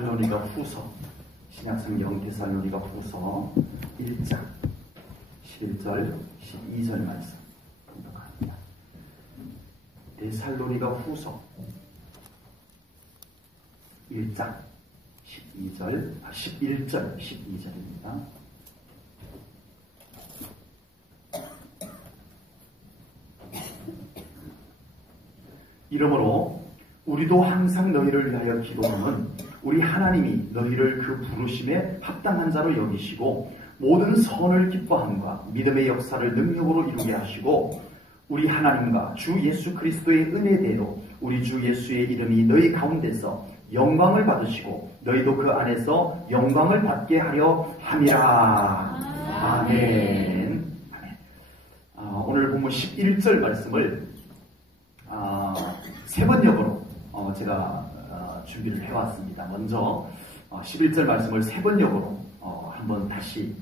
데살로니가 후서, 신약성경 데살로니가 후서 1장 11절 12절 말씀 공독합니다. 데살로니가 후서 1장 11절 12절입니다. 이러므로 우리도 항상 너희를 위하여 기도하는 우리 하나님이 너희를 그 부르심에 합당한 자로 여기시고 모든 선을 기뻐함과 믿음의 역사를 능력으로 이루게 하시고 우리 하나님과 주 예수 그리스도의 은혜대로 우리 주 예수의 이름이 너희 가운데서 영광을 받으시고 너희도 그 안에서 영광을 받게 하려 함이라. 아멘. 오늘 본문 11절 말씀을 세 번역으로 제가 준비를 해왔습니다. 먼저 11절 말씀을 세 번역으로 한번 다시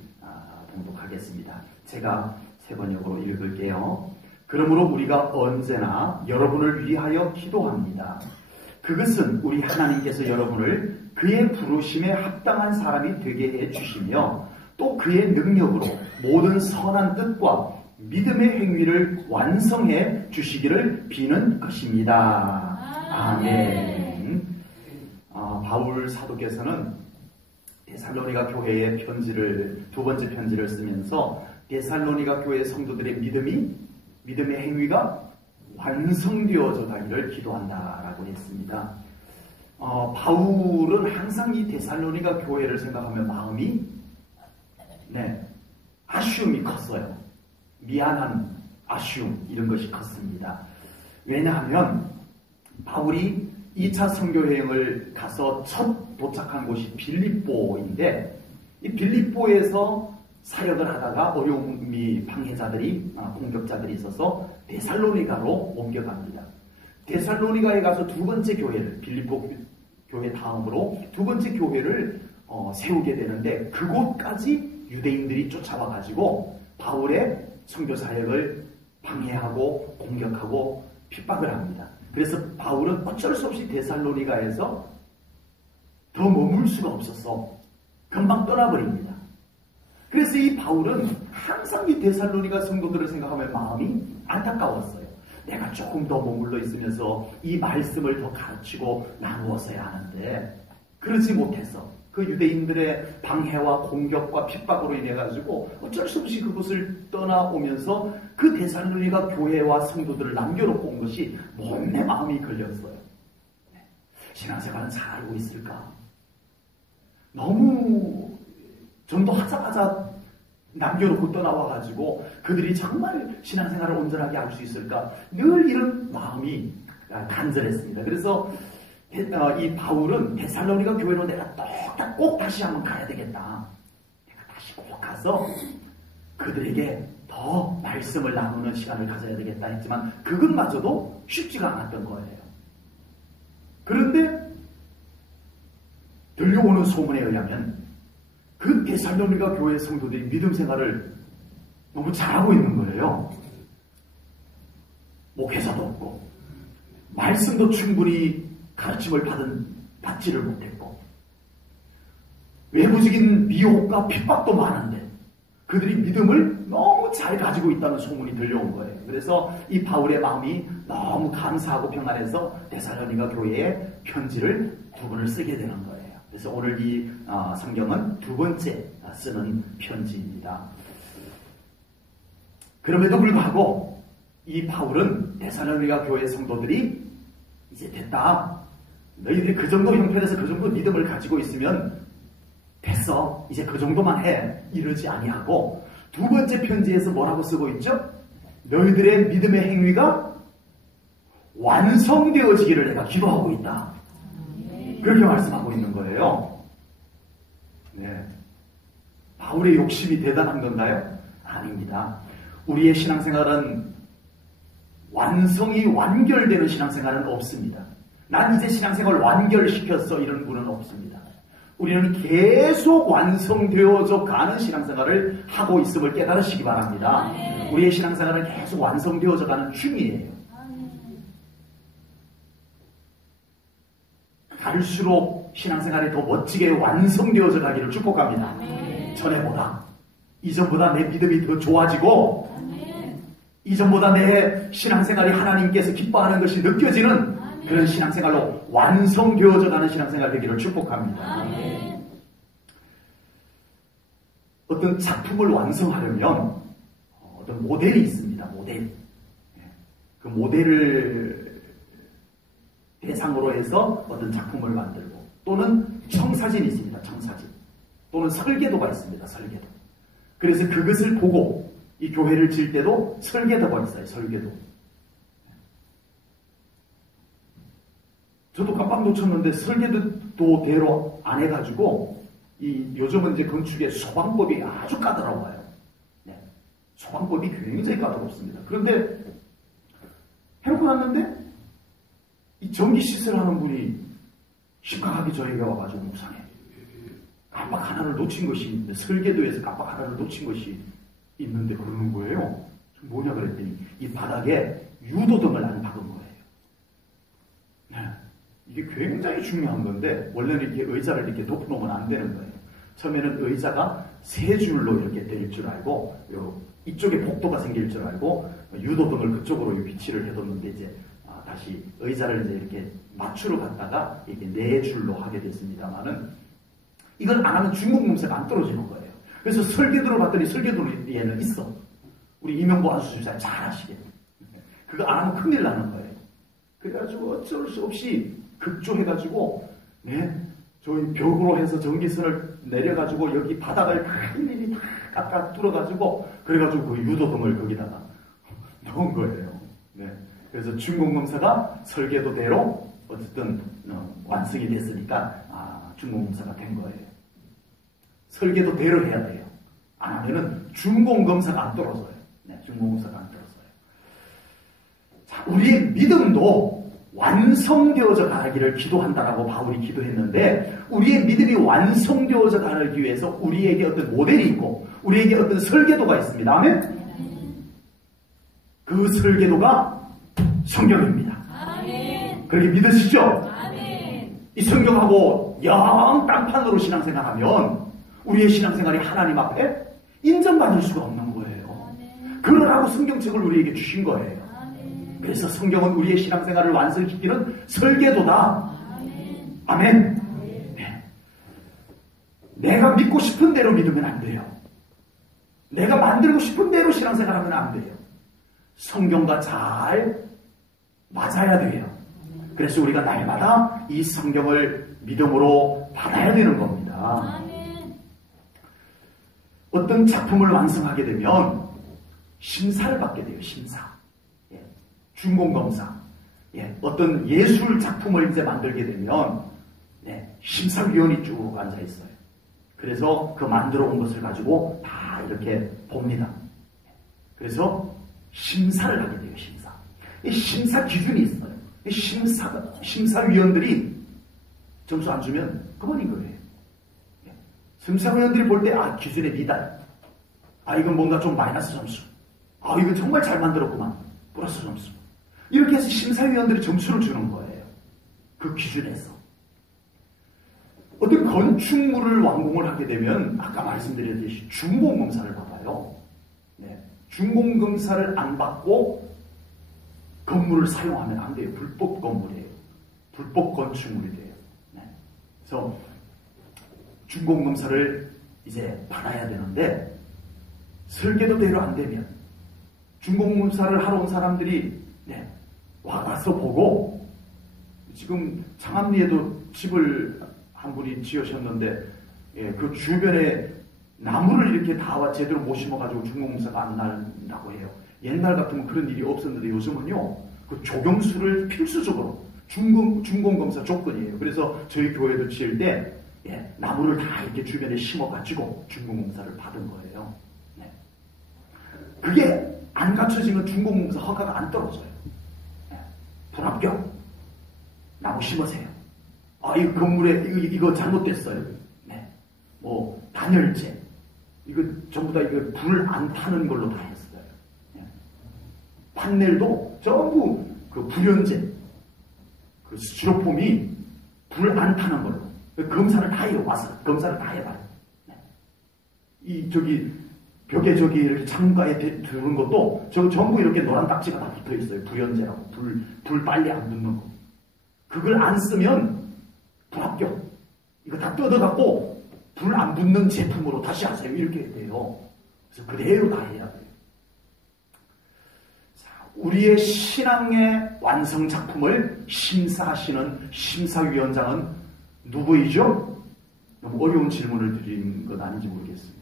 봉독하겠습니다. 제가 세 번역으로 읽을게요. 그러므로 우리가 언제나 여러분을 위하여 기도합니다. 그것은 우리 하나님께서 여러분을 그의 부르심에 합당한 사람이 되게 해주시며 또 그의 능력으로 모든 선한 뜻과 믿음의 행위를 완성해 주시기를 비는 것입니다. 아멘. 바울 사도께서는 데살로니가 교회에 두 번째 편지를 쓰면서 데살로니가 교회 성도들의 믿음의 행위가 완성되어져 가기를 기도한다라고 했습니다. 바울은 항상 이 데살로니가 교회를 생각하면 마음이 아쉬움이 컸어요. 미안한 아쉬움 이런 것이 컸습니다. 왜냐하면 바울이 2차 선교여행을 가서 첫 도착한 곳이 빌립보인데 이 빌립보에서 사역을 하다가 어려움이 공격자들이 있어서 데살로니가로 옮겨갑니다. 데살로니가에 가서 두 번째 교회를 빌립보 교회 다음으로 두 번째 교회를 세우게 되는데 그곳까지 유대인들이 쫓아와 가지고 바울의 선교 사역을 방해하고 공격하고 핍박을 합니다. 그래서 바울은 어쩔 수 없이 데살로니가에서 더 머물 수가 없어서 금방 떠나버립니다. 그래서 이 바울은 항상 이 데살로니가 성도들을 생각하면 마음이 안타까웠어요. 내가 조금 더 머물러 있으면서 이 말씀을 더 가르치고 나누었어야 하는데 그러지 못해서 그 유대인들의 방해와 공격과 핍박으로 인해 가지고 어쩔 수 없이 그곳을 떠나오면서 그 데살로니가 교회와 성도들을 남겨놓고 온 것이 몸내 마음이 걸렸어요. 신앙생활은 잘 알고 있을까? 너무 전도하자마자 남겨놓고 떠나와가지고 그들이 정말 신앙생활을 온전하게 할 수 있을까? 늘 이런 마음이 간절했습니다. 그래서 이 바울은 데살로니가 교회로 내가 꼭 다시 한번 가야 되겠다. 내가 다시 꼭 가서 그들에게 더 말씀을 나누는 시간을 가져야 되겠다 했지만 그것마저도 쉽지가 않았던 거예요. 그런데 들려오는 소문에 의하면 그 데살로니가 교회 성도들이 믿음 생활을 너무 잘하고 있는 거예요. 목회자도 없고 말씀도 충분히 가르침을 받지를 못했고 외부적인 미혹과 핍박도 많은데 그들이 믿음을 너무 잘 가지고 있다는 소문이 들려온 거예요. 그래서 이 바울의 마음이 너무 감사하고 평안해서 데살로니가 교회에 편지를 두 번을 쓰게 되는 거예요. 그래서 오늘 이 성경은 두 번째 쓰는 편지입니다. 그럼에도 불구하고 이 바울은 데살로니가 교회 성도들이 이제 됐다. 너희들이 그 정도 형편에서 그 정도 믿음을 가지고 있으면 됐어. 이제 그 정도만 해. 이러지 아니하고 두 번째 편지에서 뭐라고 쓰고 있죠? 너희들의 믿음의 행위가 완성되어지기를 내가 기도하고 있다. 그렇게 말씀하고 있는 거예요. 바울의 욕심이 대단한 건가요? 아닙니다. 우리의 신앙생활은 완성이 완결되는 신앙생활은 없습니다. 난 이제 신앙생활을 완결시켰어 이런 분은 없습니다. 우리는 계속 완성되어져 가는 신앙생활을 하고 있음을 깨달으시기 바랍니다. 우리의 신앙생활은 계속 완성되어져 가는 중이에요. 갈수록 신앙생활이 더 멋지게 완성되어져 가기를 축복합니다. 전에보다, 이전보다 내 믿음이 더 좋아지고, 이전보다 내 신앙생활이 하나님께서 기뻐하는 것이 느껴지는 그런 신앙생활로 완성되어져 가는 신앙생활 되기를 축복합니다. 어떤 작품을 완성하려면 어떤 모델이 있습니다. 모델. 그 모델을 대상으로 해서 어떤 작품을 만들고, 또는 청사진이 있습니다. 청사진. 또는 설계도가 있습니다. 설계도. 그래서 그것을 보고 이 교회를 지을 때도 설계도가 있어요. 설계도. 저도 깜빡 놓쳤는데 설계도대로 안 해가지고 요즘은 이제 건축의 소방법이 아주 까다로워요. 네. 소방법이 굉장히 까다롭습니다. 그런데 해놓고 났는데 이 전기 시설하는 분이 심각하게 저에게 와가지고 목사님, 깜빡 하나를 놓친 것이 있는데, 설계도에서 깜빡 하나를 놓친 것이 있는데 그러는 거예요. 뭐냐 그랬더니 이 바닥에 유도등을 안 박은 거예요. 네. 이게 굉장히 중요한 건데, 원래는 이렇게 의자를 이렇게 덮어놓으면 안 되는 거예요. 처음에는 의자가 세 줄로 이렇게 될 줄 알고, 이쪽에 복도가 생길 줄 알고 유도등을 그쪽으로 위치를 해뒀는데, 이제 다시 의자를 이제 이렇게 맞추러 갔다가 이렇게 네 줄로 하게 됐습니다만은, 이걸 안 하면 중공검사가 안 떨어지는 거예요. 그래서 설계도를 봤더니 설계도에는 있어. 우리 이명보 안수주사 잘 아시게. 그거 안 하면 큰일 나는 거예요. 그래가지고 어쩔 수 없이 급조해가지고, 네, 저희 벽으로 해서 전기선을 내려가지고 여기 바닥을 다 일일이 다 깎아 뚫어가지고, 그래가지고 그 유도등을 거기다가 넣은 거예요. 네. 그래서 중공검사가 설계도대로 어쨌든 완성이 됐으니까 중공검사가 된 거예요. 설계도대로 해야 돼요. 안 하면은 중공검사가 안 떨어져요. 네, 중공검사가 안 떨어져요. 자, 우리의 믿음도 완성되어져 가기를 기도한다라고 바울이 기도했는데, 우리의 믿음이 완성되어져 가기 위해서 우리에게 어떤 모델이 있고 우리에게 어떤 설계도가 있습니다. 아멘? 그 설계도가 성경입니다. 아멘. 그렇게 믿으시죠? 아멘. 이 성경하고 영 딴판으로 신앙생활하면 우리의 신앙생활이 하나님 앞에 인정받을 수가 없는 거예요. 아멘. 그러라고 성경책을 우리에게 주신 거예요. 아멘. 그래서 성경은 우리의 신앙생활을 완성시키는 설계도다. 아멘. 아멘. 네. 내가 믿고 싶은 대로 믿으면 안 돼요. 내가 만들고 싶은 대로 신앙생활하면 안 돼요. 성경과 잘 맞아야 돼요. 그래서 우리가 날마다 이 성경을 믿음으로 받아야 되는 겁니다. 어떤 작품을 완성하게 되면 심사를 받게 돼요. 심사. 예. 준공검사. 예. 어떤 예술 작품을 이제 만들게 되면 심사위원이 쭉 앉아 있어요. 그래서 그 만들어 온 것을 가지고 다 이렇게 봅니다. 그래서 심사를 하게 돼요. 심사. 이 심사 기준이 있어요. 이 심사위원들이 점수 안 주면 그만인 거예요. 심사위원들이 볼 때, 기준에 미달. 이건 뭔가 좀 마이너스 점수. 이건 정말 잘 만들었구만. 플러스 점수. 이렇게 해서 심사위원들이 점수를 주는 거예요. 그 기준에서. 어떤 건축물을 완공을 하게 되면, 아까 말씀드렸듯이 준공검사를 받아요. 준공검사를 안 받고 건물을 사용하면 안 돼요. 불법 건물이에요. 불법 건축물이 돼요. 그래서 준공검사를 이제 받아야 되는데, 설계도대로 안 되면 준공검사를 하러 온 사람들이 와서 보고, 지금 창암리에도 집을 한 분이 지으셨는데, 그 주변에 나무를 이렇게 다 제대로 못 심어가지고 준공검사가 안 난다고 해요. 옛날 같으면 그런 일이 없었는데 요즘은요, 그 조경수를 필수적으로 준공검사 조건이에요. 그래서 저희 교회도 지을 때 나무를 다 이렇게 주변에 심어가지고 준공검사를 받은 거예요. 그게 안 갖춰지면 준공검사 허가가 안 떨어져요. 불합격. 나무 심으세요. 이 건물에 이거 잘못됐어요. 단열재. 이거 전부 다 이거 불 안 타는 걸로 다 했어요. 판넬도 전부 그 불연제, 그 스티로폼이 불 안 타는 걸로. 검사를 다 해요. 와서 검사를 다 해봐요. 벽에 이렇게 창가에 두는 것도 전부 이렇게 노란 딱지가 다 붙어 있어요. 불연제라고. 불 빨리 안 붙는 거. 그걸 안 쓰면 불합격. 이거 다 뜯어갖고 불 안 붙는 제품으로 다시 하세요. 이렇게 해야 돼요. 그래서 그대로 다 해야 돼요. 자, 우리의 신앙의 완성 작품을 심사하시는 심사위원장은 누구이죠? 너무 어려운 질문을 드린 건 아닌지 모르겠습니다.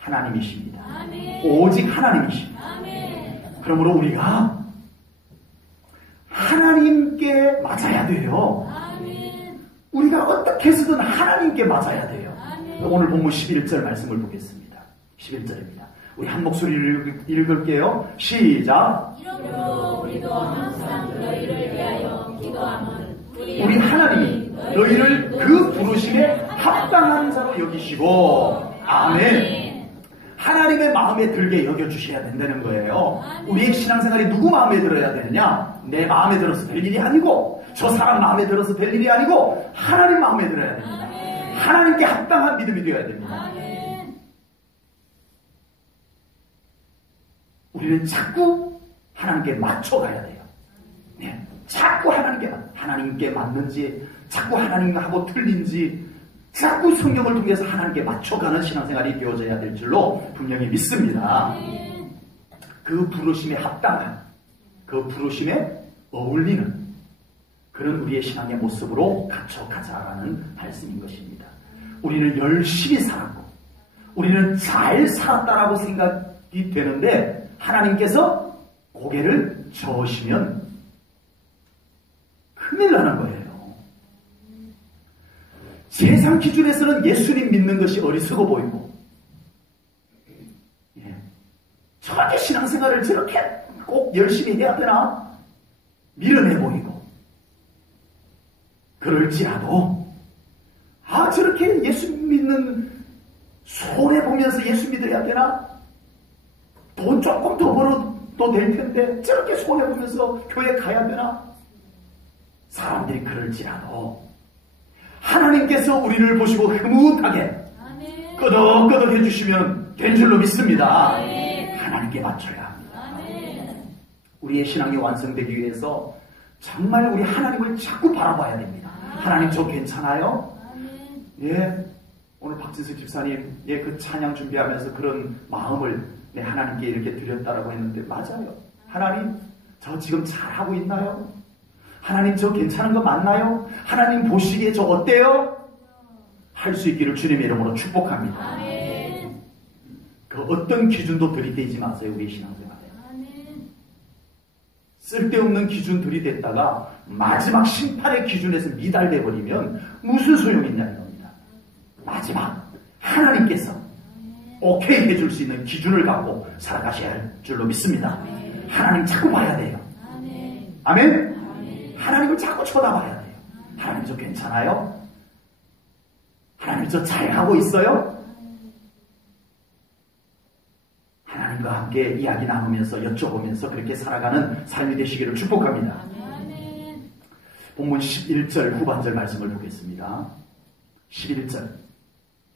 하나님이십니다. 아멘. 오직 하나님이십니다. 아멘. 그러므로 우리가 하나님께 맞아야 돼요. 아멘. 우리가 어떻게 해서든 하나님께 맞아야 돼요. 아멘. 오늘 본문 11절 말씀을 보겠습니다. 11절입니다. 우리 한 목소리를 읽을게요. 시작. 이러므로 우리도 항상 너희를 위하여 기도함은 우리 하나님이 너희를 그 부르심에 합당한 자로 여기시고 아멘. 하나님의 마음에 들게 여겨주셔야 된다는 거예요. 우리의 신앙생활이 누구 마음에 들어야 되느냐? 내 마음에 들어서 될 일이 아니고 저 사람 마음에 들어서 될 일이 아니고 하나님 마음에 들어야 됩니다. 하나님께 합당한 믿음이 되어야 됩니다. 우리는 자꾸 하나님께 맞춰가야 돼요. 네. 자꾸 하나님께 맞는지 자꾸 하나님하고 틀린지 자꾸 성경을 통해서 하나님께 맞춰가는 신앙생활이 되어져야 될 줄로 분명히 믿습니다. 그 부르심에 합당한, 그 부르심에 어울리는 그런 우리의 신앙의 모습으로 갖춰가자라는 말씀인 것입니다. 우리는 열심히 살았고 우리는 잘 살았다라고 생각이 되는데 하나님께서 고개를 저으시면 큰일 나는 거예요. 세상 기준에서는 예수님 믿는 것이 어리석어 보이고 저렇게 신앙생활을 저렇게 꼭 열심히 해야 되나? 미련해 보이고 그럴지라도 저렇게 예수 믿는 손해보면서 예수 믿어야 되나? 돈 조금 더 벌어도 될 텐데 저렇게 손해보면서 교회 가야 되나? 사람들이 그럴지라도 하나님께서 우리를 보시고 흐뭇하게 끄덕끄덕 해주시면 된 줄로 믿습니다. 하나님께 맞춰야 합니다. 우리의 신앙이 완성되기 위해서 정말 우리 하나님을 자꾸 바라봐야 됩니다. 하나님 저 괜찮아요? 예, 오늘 박진수 집사님 그 찬양 준비하면서 그런 마음을 하나님께 이렇게 드렸다라고 했는데 맞아요. 하나님 저 지금 잘하고 있나요? 하나님 저 괜찮은 거 맞나요? 하나님 보시기에 저 어때요? 할 수 있기를 주님의 이름으로 축복합니다. 아멘. 그 어떤 기준도 들이대지 마세요. 우리 신앙생활에. 쓸데없는 기준 들이댔다가 마지막 심판의 기준에서 미달돼 버리면 무슨 소용이 있냐는 겁니다. 마지막 하나님께서 오케이 해줄 수 있는 기준을 갖고 살아가셔야 할 줄로 믿습니다. 하나님 자꾸 봐야 돼요. 아멘? 하나님을 자꾸 쳐다봐야 돼요. 하나님 저 괜찮아요? 하나님 저 잘하고 있어요? 하나님과 함께 이야기 나누면서 여쭤보면서 그렇게 살아가는 삶이 되시기를 축복합니다. 본문 11절 후반절 말씀을 보겠습니다. 11절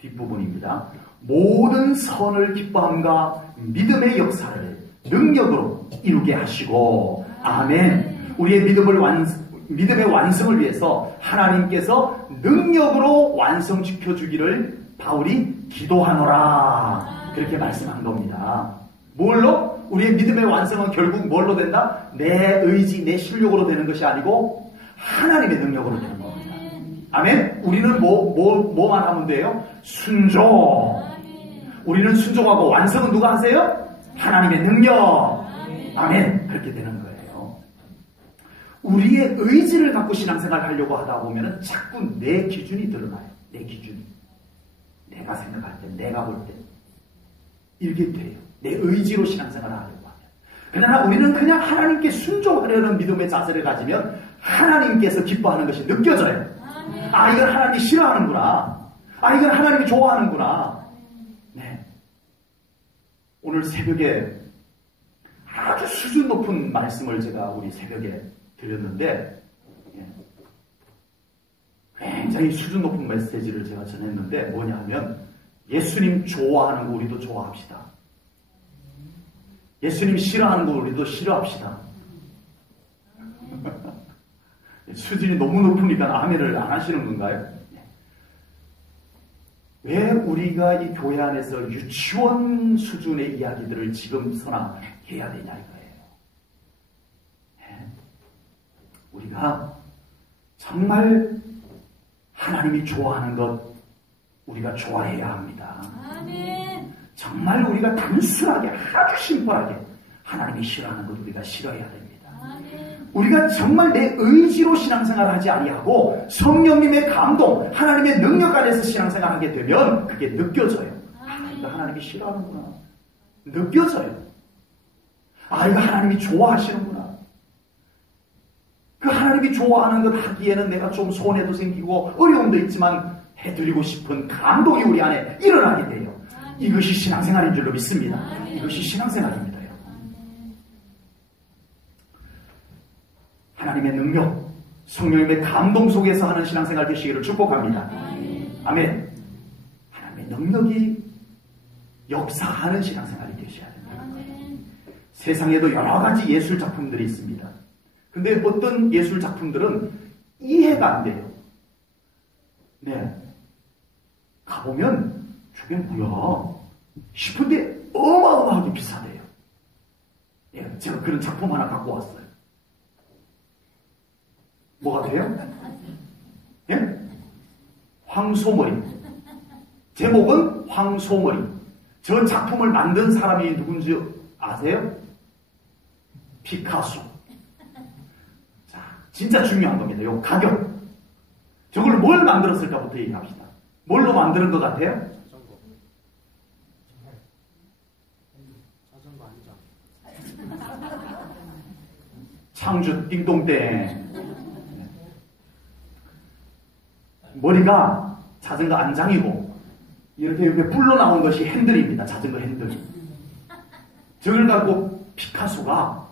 뒷부분입니다. 모든 선을 기뻐함과 믿음의 역사를 능력으로 이루게 하시고 아멘. 우리의 믿음의 완성을 위해서 하나님께서 능력으로 완성시켜주기를 바울이 기도하노라 그렇게 말씀한 겁니다. 뭘로? 우리의 믿음의 완성은 결국 뭘로 된다? 내 의지, 내 실력으로 되는 것이 아니고 하나님의 능력으로 되는 겁니다. 아멘? 우리는 뭐만 하면 돼요? 순종. 우리는 순종하고 완성은 누가 하세요? 하나님의 능력. 아멘. 그렇게 되는 거예요. 우리의 의지를 갖고 신앙생활을 하려고 하다 보면 자꾸 내 기준이 드러나요. 내 기준이. 내가 생각할 때, 내가 볼 때. 이렇게 돼요. 내 의지로 신앙생활을 하려고 하면. 그러나 우리는 그냥 하나님께 순종하려는 믿음의 자세를 가지면 하나님께서 기뻐하는 것이 느껴져요. 이건 하나님이 싫어하는구나. 이건 하나님이 좋아하는구나. 네. 오늘 새벽에 아주 수준 높은 말씀을 제가 우리 새벽에 드렸는데 굉장히 수준 높은 메시지를 제가 전했는데 뭐냐 하면 예수님 좋아하는 거 우리도 좋아합시다. 예수님 싫어하는 거 우리도 싫어합시다. 수준이 너무 높으니까 아멘을 안 하시는 건가요? 왜 우리가 이 교회 안에서 유치원 수준의 이야기들을 지금서나 해야 되냐 이거예요. 우리가 정말 하나님이 좋아하는 것 우리가 좋아해야 합니다. 아멘. 정말 우리가 단순하게 아주 심플하게 하나님이 싫어하는 것 우리가 싫어해야 됩니다. 아멘. 우리가 정말 내 의지로 신앙생활을 하지 아니하고 성령님의 감동, 하나님의 능력 안에서 신앙생활을 하게 되면 그게 느껴져요. 아, 이거 하나님이 싫어하는구나. 느껴져요. 아, 이거 하나님이 좋아하시는구나. 그 하나님이 좋아하는 것 하기에는 내가 좀 손해도 생기고 어려움도 있지만 해드리고 싶은 감동이 우리 안에 일어나게 돼요. 이것이 신앙생활인 줄로 믿습니다. 이것이 신앙생활입니다. 하나님의 능력, 성령님의 감동 속에서 하는 신앙생활 되시기를 축복합니다. 아멘. 하나님의 능력이 역사하는 신앙생활이 되셔야 됩니다. 세상에도 여러 가지 예술 작품들이 있습니다. 근데 어떤 예술 작품들은 이해가 안 돼요. 네. 가보면 저게 뭐야 싶은데 어마어마하게 비싸대요. 예, 제가 그런 작품 하나 갖고 왔어요. 뭐가 돼요? 예? 황소머리. 제목은 황소머리. 저 작품을 만든 사람이 누군지 아세요? 피카소. 자, 진짜 중요한 겁니다. 요 가격. 저걸 뭘 만들었을까부터 얘기합시다. 뭘로 만드는 것 같아요? 창주 띵동땡. 머리가 자전거 안장이고 이렇게 불러 나온 것이 핸들입니다. 자전거 핸들. 저걸 갖고 피카소가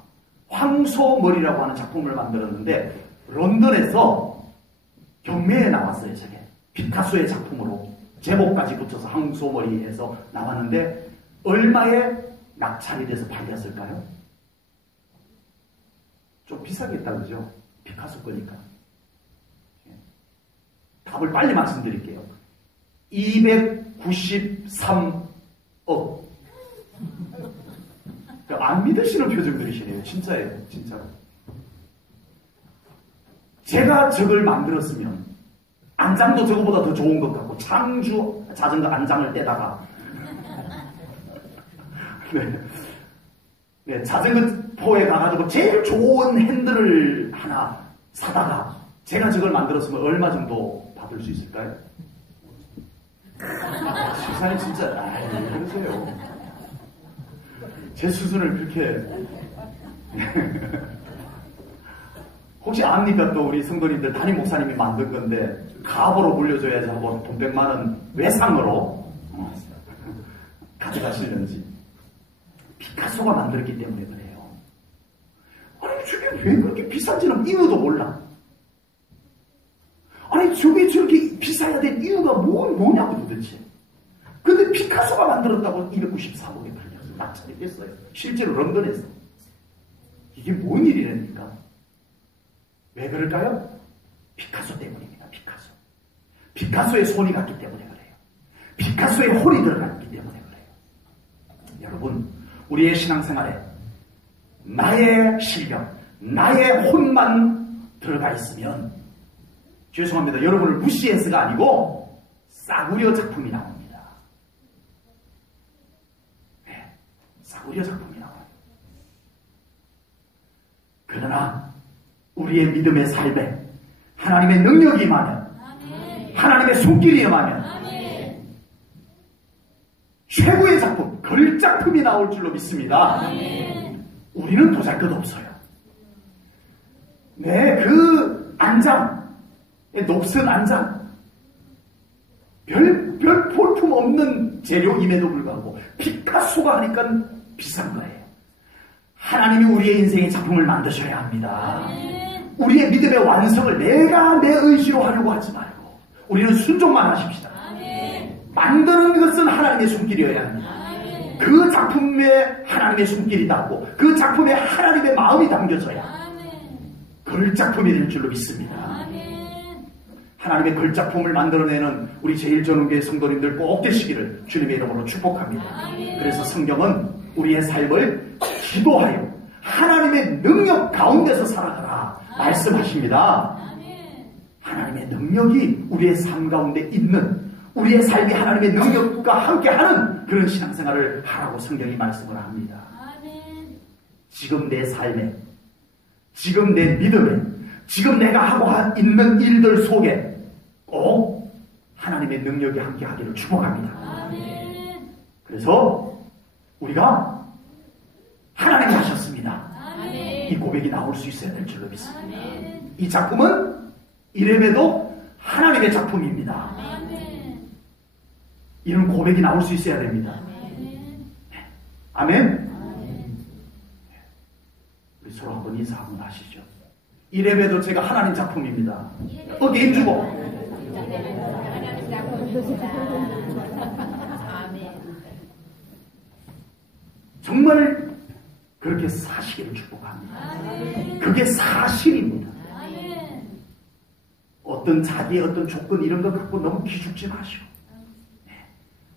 황소머리라고 하는 작품을 만들었는데 런던에서 경매에 나왔어요. 저게 피카소의 작품으로 제목까지 붙여서 황소머리에서 나왔는데 얼마에 낙찰이 돼서 팔렸을까요? 좀 비싸겠다 그죠? 피카소 거니까. 답을 빨리 말씀드릴게요. 293억. 안 믿으시는 표정들이시네요. 진짜예요. 진짜로. 제가 저걸 만들었으면 안장도 저거보다 더 좋은 것 같고 창주 자전거 안장을 떼다가 네. 네, 자전거포에 가가지고 제일 좋은 핸들을 하나 사다가 제가 저걸 만들었으면 얼마 정도 받을 수 있을까요? 세상에 진짜 그러세요. 제 수준을 그렇게 혹시 압니까? 또 우리 성도님들 담임 목사님이 만든 건데 가보로 물려줘야지 하고 돈 100만 원 외상으로 가져가시는지. 피카소가 만들었기 때문에 그래요. 아니 저게 왜 그렇게 비싼지는 이유도 몰라. 아니 저게 저렇게 비싸야 될 이유가 뭐냐고 도대체. 근데 피카소가 만들었다고 294억에 팔렸어요. 낙찰이 됐어요. 실제로 런던에서. 이게 뭔 일이랍니까? 왜 그럴까요? 피카소 때문입니다. 피카소. 피카소의 손이 갔기 때문에 그래요. 피카소의 홀이 들어갔기 때문에 그래요. 여러분 우리의 신앙생활에 나의 실력, 나의 혼만 들어가 있으면 죄송합니다. 여러분을 무시해서가 아니고 싸구려 작품이 나옵니다. 네, 싸구려 작품이 나와요. 그러나 우리의 믿음의 삶에 하나님의 능력이 임하면, 하나님의 손길이 임하면 최고의 작품, 걸작품이 나올 줄로 믿습니다. 우리는 보잘것없어요. 네, 그 안장, 녹슨 안장, 별 볼품 없는 재료임에도 불구하고 피카소가 하니까 비싼 거예요. 하나님이 우리의 인생의 작품을 만드셔야 합니다. 우리의 믿음의 완성을 내가 내 의지로 하려고 하지 말고 우리는 순종만 하십시다. 아멘. 만드는 것은 하나님의 손길이어야 합니다. 아멘. 그 작품에 하나님의 손길이 닿고 그 작품에 하나님의 마음이 담겨져야 아멘. 걸작품이 될 줄로 믿습니다. 아멘. 하나님의 걸작품을 만들어내는 우리 제일전원교회 성도님들 꼭 되시기를 주님의 이름으로 축복합니다. 아멘. 그래서 성경은 우리의 삶을 기도하여 하나님의 능력 가운데서 살아가라 말씀하십니다. 아멘. 하나님의 능력이 우리의 삶 가운데 있는, 우리의 삶이 하나님의 능력과 함께하는 그런 신앙생활을 하라고 성경이 말씀을 합니다. 아멘. 지금 내 삶에, 지금 내 믿음에, 지금 내가 하고 있는 일들 속에 꼭 하나님의 능력이 함께하기를 축복합니다. 아멘. 그래서 우리가 하나님이 하셨습니다. 아멘. 이 고백이 나올 수 있어야 될 줄로 믿습니다. 아멘. 이 작품은 이래봬도 하나님의 작품입니다. 아멘. 이런 고백이 나올 수 있어야 됩니다. 아멘. 아멘. 아멘. 우리 서로 한번 인사 한번 하시죠. 이래봬도 제가 하나님 작품입니다. 어깨 힘주고. 하나님 작품입니다. 아멘. 정말 그렇게 사시기를 축복합니다. 아멘. 그게 사실입니다. 아멘. 어떤 자기의 어떤 조건 이런 거 갖고 너무 기죽지 마시고,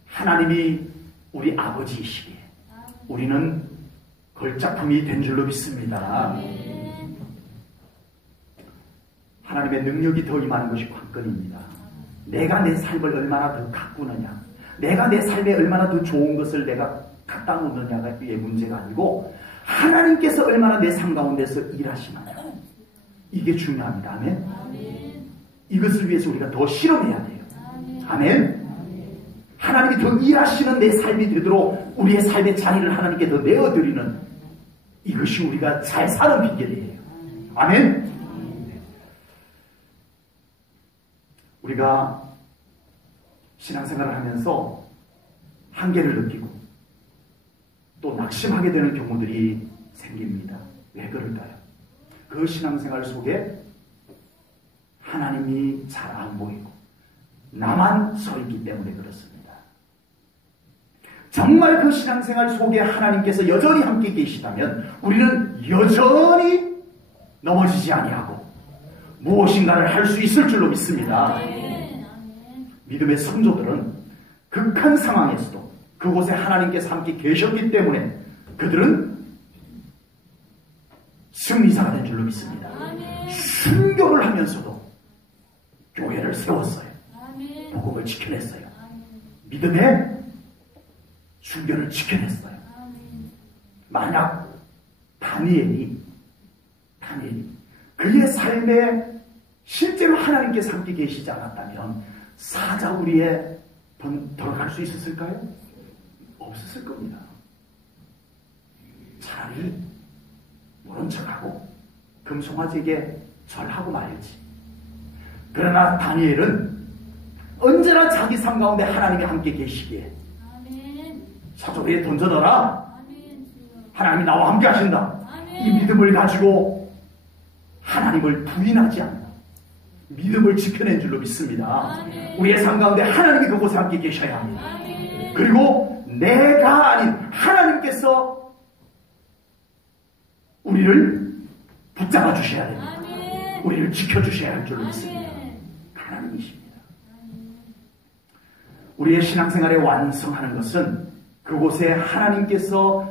하나님이 우리 아버지이시기에 우리는 걸작품이 된 줄로 믿습니다. 하나님의 능력이 더 임하는 것이 관건입니다. 내가 내 삶을 얼마나 더 가꾸느냐, 내가 내 삶에 얼마나 더 좋은 것을 내가 갖다 놓느냐가 의 문제가 아니고 하나님께서 얼마나 내 삶 가운데서 일하시느냐, 이게 중요합니다. 아멘. 이것을 위해서 우리가 더 실험해야 돼요. 아멘. 하나님이 더 일하시는 내 삶이 되도록 우리의 삶의 자리를 하나님께 더 내어드리는, 이것이 우리가 잘 사는 비결이에요. 아멘. 우리가 신앙생활을 하면서 한계를 느끼고 또 낙심하게 되는 경우들이 생깁니다. 왜 그럴까요? 그 신앙생활 속에 하나님이 잘 안 보이고 나만 서 있기 때문에 그렇습니다. 정말 그 신앙생활 속에 하나님께서 여전히 함께 계시다면 우리는 여전히 넘어지지 아니하고 무엇인가를 할 수 있을 줄로 믿습니다. 믿음의 성도들은 극한 상황에서도 그곳에 하나님께서 함께 계셨기 때문에 그들은 승리자가 된 줄로 믿습니다. 순교를 하면서도 교회를 세웠어요. 복음을 지켜냈어요. 믿음의 순교를 지켜냈어요. 만약 다니엘이 그의 삶에 실제로 하나님께서 함께 계시지 않았다면 사자우리에 들어갈 수 있었을까요? 없었을 겁니다. 차라리 모른 척하고 금송아지에게 절하고 말지. 그러나 다니엘은 언제나 자기 삶 가운데 하나님이 함께 계시기에 사자우리에 던져넣어라. 하나님이 나와 함께 하신다. 이 믿음을 가지고 하나님을 부인하지 않는다. 믿음을 지켜낸 줄로 믿습니다. 우리의 삶 가운데 하나님이 그곳에 함께 계셔야 합니다. 그리고 내가 아닌 하나님께서 우리를 붙잡아 주셔야 됩니다. 우리를 지켜주셔야 할 줄로 믿습니다. 하나님이십니다. 우리의 신앙생활에 완성하는 것은 그곳에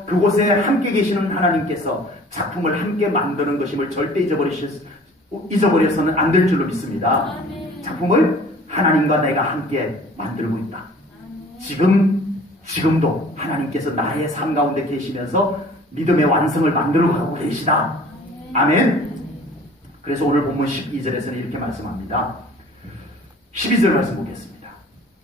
그곳에 함께 계시는 하나님께서 작품을 함께 만드는 것임을 절대 잊어버려서는 안 될 줄로 믿습니다. 작품을 하나님과 내가 함께 만들고 있다. 지금도 하나님께서 나의 삶 가운데 계시면서 믿음의 완성을 만들어 가고 계시다. 아멘. 그래서 오늘 본문 12절에서는 이렇게 말씀합니다. 12절 말씀 보겠습니다.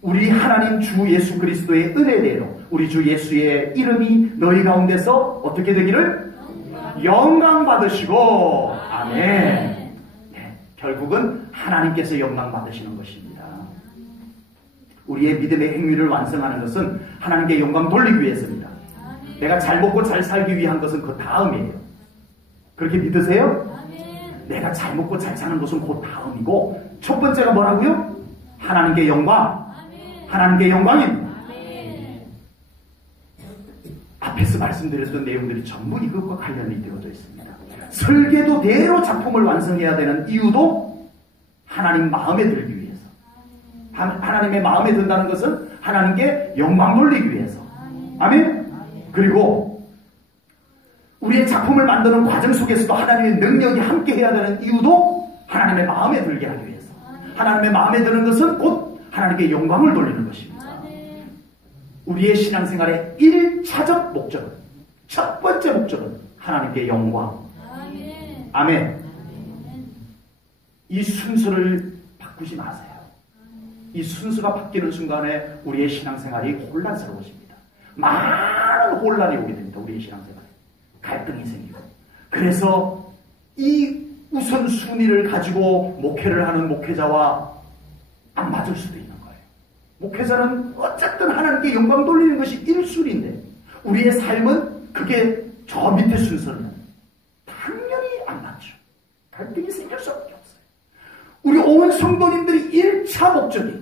우리 하나님 주 예수 그리스도의 은혜대로 우리 주 예수의 이름이 너희 가운데서 어떻게 되기를 영광 받으시고. 아멘. 네, 결국은 하나님께서 영광 받으시는 것입니다. 우리의 믿음의 행위를 완성하는 것은 하나님께 영광 돌리기 위해서입니다. 내가 잘 먹고 잘 살기 위한 것은 그 다음이에요. 그렇게 믿으세요? 내가 잘 먹고 잘 사는 것은 그 다음이고 첫 번째가 뭐라고요? 하나님께 영광, 하나님께 영광입니다. 앞에서 말씀드렸던 내용들이 전부 이것과 관련이 되어져 있습니다. 설계도대로 작품을 완성해야 되는 이유도 하나님 마음에 들기 위해서. 하나님의 마음에 든다는 것은 하나님께 영광 돌리기 위해서. 아멘? 그리고 우리의 작품을 만드는 과정 속에서도 하나님의 능력이 함께 해야 되는 이유도 하나님의 마음에 들게 하기 위해서. 하나님의 마음에 드는 것은 곧 하나님께 영광을 돌리는 것입니다. 우리의 신앙생활의 1차적 목적은, 첫 번째 목적은 하나님께 영광. 아멘. 이 순서를 바꾸지 마세요. 이 순서가 바뀌는 순간에 우리의 신앙생활이 혼란스러워집니다. 많은 혼란이 오게 됩니다. 우리의 신앙생활에 갈등이 생기고. 그래서 이 우선순위를 가지고 목회를 하는 목회자와 안 맞을 수도 있는 거예요. 목회자는 어쨌든 하나님께 영광 돌리는 것이 1순위인데 우리의 삶은 그게 저 밑에 순서는 당연히 안 맞죠. 갈등이 생길 수밖에 없어요. 우리 온 성도님들이 1차 목적이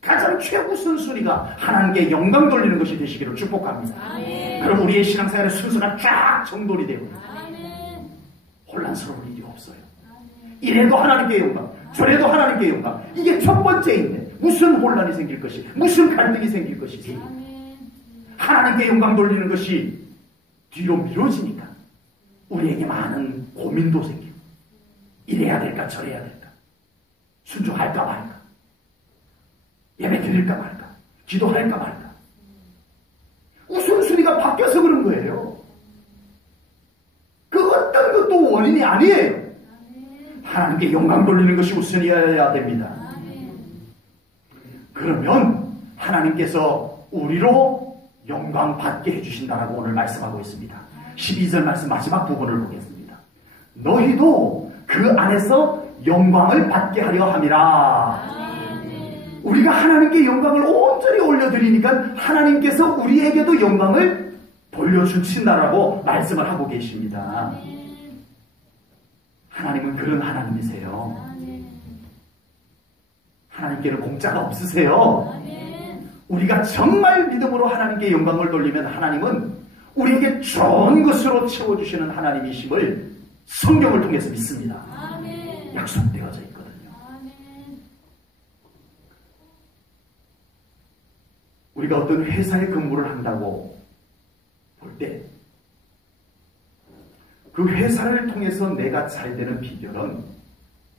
가장 최우선 순위가 하나님께 영광 돌리는 것이 되시기를 축복합니다. 아멘. 그럼 우리의 신앙생활의 순서가 쫙 정돈이 되고 혼란스러울 일이 없어요. 아멘. 이래도 하나님께 영광, 저래도 하나님께 영광. 이게 첫 번째인데 무슨 혼란이 생길 것이, 무슨 갈등이 생길 것이지. 아멘. 하나님께 영광 돌리는 것이 뒤로 미뤄지니까 우리에게 많은 고민도 생기고 이래야 될까 저래야 될까, 순종할까 말까, 예배 드릴까 말까, 기도할까 말까. 우선순위가 바뀌어서 그런 거예요. 그 어떤 것도 원인이 아니에요. 하나님께 영광 돌리는 것이 우선이어야 됩니다. 그러면 하나님께서 우리로 영광 받게 해주신다라고 오늘 말씀하고 있습니다. 12절 말씀 마지막 부분을 보겠습니다. 너희도 그 안에서 영광을 받게 하려 함이라. 우리가 하나님께 영광을 온전히 올려드리니까 하나님께서 우리에게도 영광을 돌려주신다라고 말씀을 하고 계십니다. 하나님은 그런 하나님이세요. 하나님께는 공짜가 없으세요. 우리가 정말 믿음으로 하나님께 영광을 돌리면 하나님은 우리에게 좋은 것으로 채워주시는 하나님이심을 성경을 통해서 믿습니다. 약속되어져 있거든요. 우리가 어떤 회사에 근무를 한다고 볼 때 그 회사를 통해서 내가 잘 되는 비결은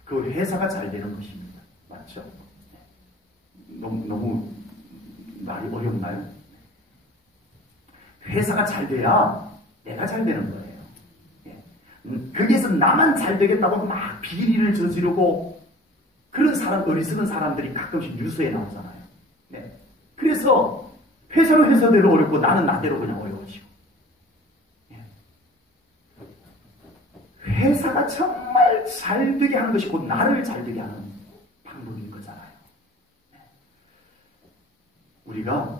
그 회사가 잘 되는 것입니다. 맞죠? 너무 말이 어렵나요? 회사가 잘 돼야 내가 잘 되는 거예요. 거기에서 나만 잘 되겠다고 막 비리를 저지르고 그런 사람, 어리석은 사람들이 가끔씩 뉴스에 나오잖아요. 네. 그래서 회사는 회사대로 어렵고 나는 나대로 그냥 어려워지고. 회사가 정말 잘 되게 하는 것이 곧 나를 잘 되게 하는 방법인 거잖아요. 우리가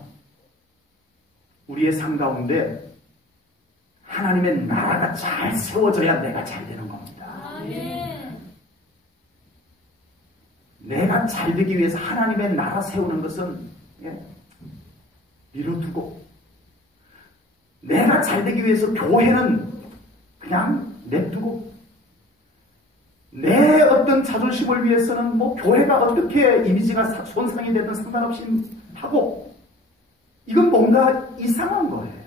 우리의 삶 가운데 하나님의 나라가 잘 세워져야 내가 잘 되는 겁니다. 내가 잘 되기 위해서 하나님의 나라 세우는 것은 미뤄두고, 내가 잘 되기 위해서 교회는 그냥 냅두고, 내 어떤 자존심을 위해서는 뭐 교회가 어떻게 이미지가 손상이 되든 상관없이 하고, 이건 뭔가 이상한 거예요.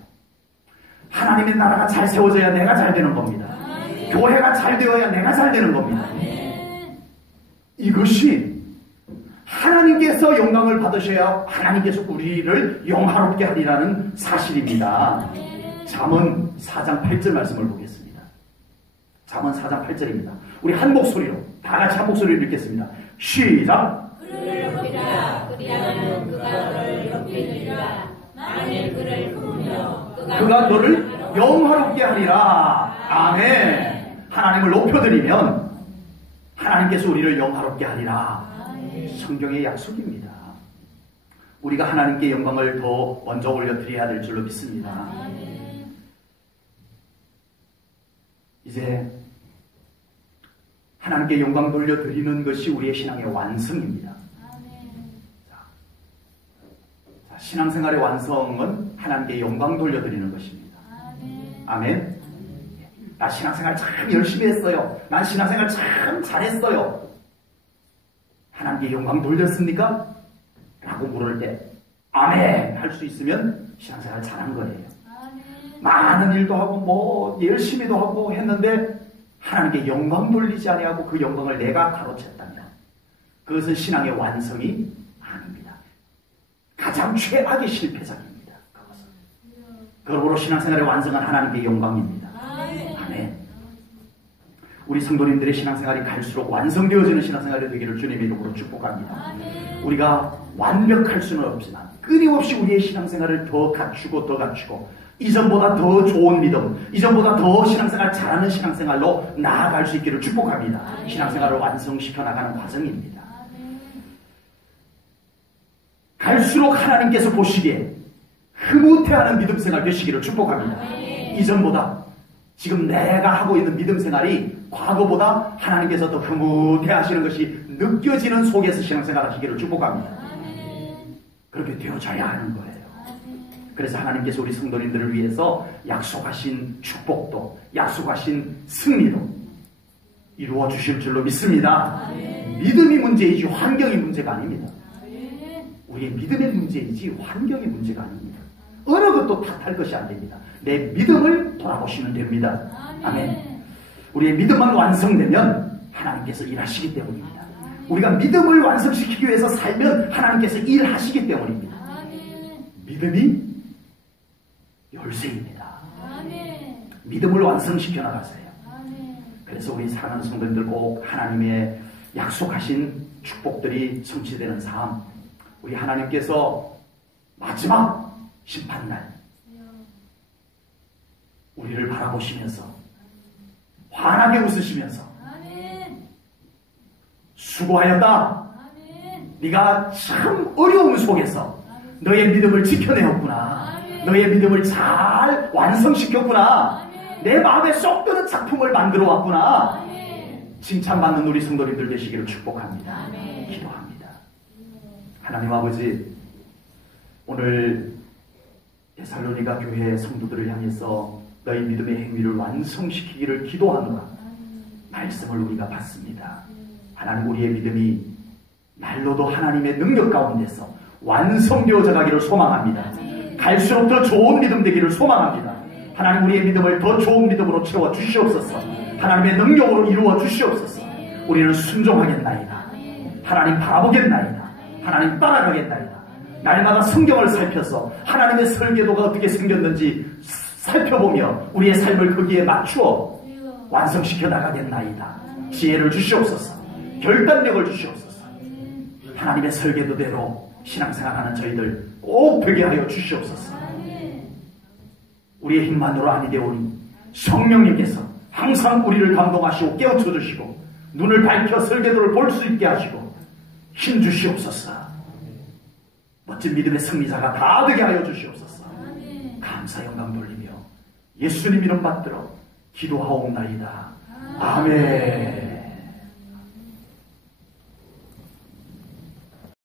하나님의 나라가 잘 세워져야 내가 잘 되는 겁니다. 교회가 잘 되어야 내가 잘 되는 겁니다. 이것이 하나님께서 영광을 받으셔야 하나님께서 우리를 영화롭게 하리라는 사실입니다. 잠언 4장 8절 말씀을 보겠습니다. 잠언 4장 8절입니다. 우리 한 목소리로 다 같이 한 목소리로 읽겠습니다. 시작. 그를 높이라. 그리하면 그가 너를 높이리라. 만일 그를 품으며 그가 너를 영화롭게 하리라. 아멘. 하나님을 높여드리면 하나님께서 우리를 영화롭게 하리라. 성경의 약속입니다. 우리가 하나님께 영광을 더 먼저 올려드려야 될 줄로 믿습니다. 이제 하나님께 영광 돌려드리는 것이 우리의 신앙의 완성입니다. 신앙생활의 완성은 하나님께 영광 돌려드리는 것입니다. 아멘. 나 신앙생활 참 열심히 했어요. 난 신앙생활 참 잘했어요. 하나님께 영광 돌렸습니까? 라고 물을 때 아멘 할 수 있으면 신앙생활 잘한 거예요. 많은 일도 하고 뭐 열심히도 하고 했는데 하나님께 영광 돌리지 아니하고 그 영광을 내가 가로챘다면 그것은 신앙의 완성이 아닙니다. 가장 최악의 실패작입니다. 그러므로 신앙생활의 완성은 하나님께 영광입니다. 아멘. 우리 성도님들의 신앙생활이 갈수록 완성되어지는 신앙생활이 되기를 주님의 이름으로 축복합니다. 우리가 완벽할 수는 없지만 끊임없이 우리의 신앙생활을 더 갖추고 이전보다 더 좋은 믿음, 이전보다 더 신앙생활 잘하는 신앙생활로 나아갈 수 있기를 축복합니다. 신앙생활을 완성시켜 나가는 과정입니다. 갈수록 하나님께서 보시기에 흐뭇해하는 믿음 생활 되시기를 축복합니다. 이전보다 지금 내가 하고 있는 믿음 생활이 과거보다 하나님께서 더 흐뭇해하시는 것이 느껴지는 속에서 신앙생활 하시기를 축복합니다. 그렇게 되어져야 하는 거예요. 그래서 하나님께서 우리 성도님들을 위해서 약속하신 축복도 약속하신 승리도 이루어 주실 줄로 믿습니다. 믿음이 문제이지 환경이 문제가 아닙니다. 우리의 믿음의 문제이지 환경의 문제가 아닙니다. 어느 것도 탓할 것이 안 됩니다. 내 믿음을 돌아보시면 됩니다. 아멘. 우리의 믿음만 완성되면 하나님께서 일하시기 때문입니다. 우리가 믿음을 완성시키기 위해서 살면 하나님께서 일하시기 때문입니다. 믿음이 열쇠입니다. 믿음을 완성시켜 나가세요. 그래서 우리 사랑하는 성도님들 꼭 하나님의 약속하신 축복들이 성취되는 삶, 우리 하나님께서 마지막 심판날 우리를 바라보시면서 환하게 웃으시면서 수고하였다. 네가 참 어려움 속에서 너의 믿음을 지켜내었구나. 너의 믿음을 잘 완성시켰구나. 내 마음에 쏙 드는 작품을 만들어 왔구나. 칭찬받는 우리 성도님들 되시기를 축복합니다. 기도합니다. 하나님 아버지, 오늘 데살로니가 교회 성도들을 향해서 너희 믿음의 행위를 완성시키기를 기도하노라 말씀을 우리가 받습니다. 하나님, 우리의 믿음이 날로도 하나님의 능력 가운데서 완성되어져 가기를 소망합니다. 갈수록 더 좋은 믿음 되기를 소망합니다. 하나님, 우리의 믿음을 더 좋은 믿음으로 채워 주시옵소서. 하나님의 능력으로 이루어 주시옵소서. 우리는 순종하겠나이다. 하나님 바라보겠나이다. 하나님 따라가겠나이다. 날마다 성경을 살펴서 하나님의 설계도가 어떻게 생겼는지 살펴보며 우리의 삶을 거기에 맞추어 완성시켜 나가겠나이다. 지혜를 주시옵소서. 결단력을 주시옵소서. 하나님의 설계도대로 신앙생활하는 저희들 꼭 되게 하여 주시옵소서. 우리의 힘만으로 아니 되오니 성령님께서 항상 우리를 감동하시고 깨우쳐 주시고 눈을 밝혀 설계도를 볼 수 있게 하시고 힘 주시옵소서. 멋진 믿음의 승리자가 다 되게 하여 주시옵소서. 감사 영광 돌리며 예수님 이름 받들어 기도하옵나이다. 아멘.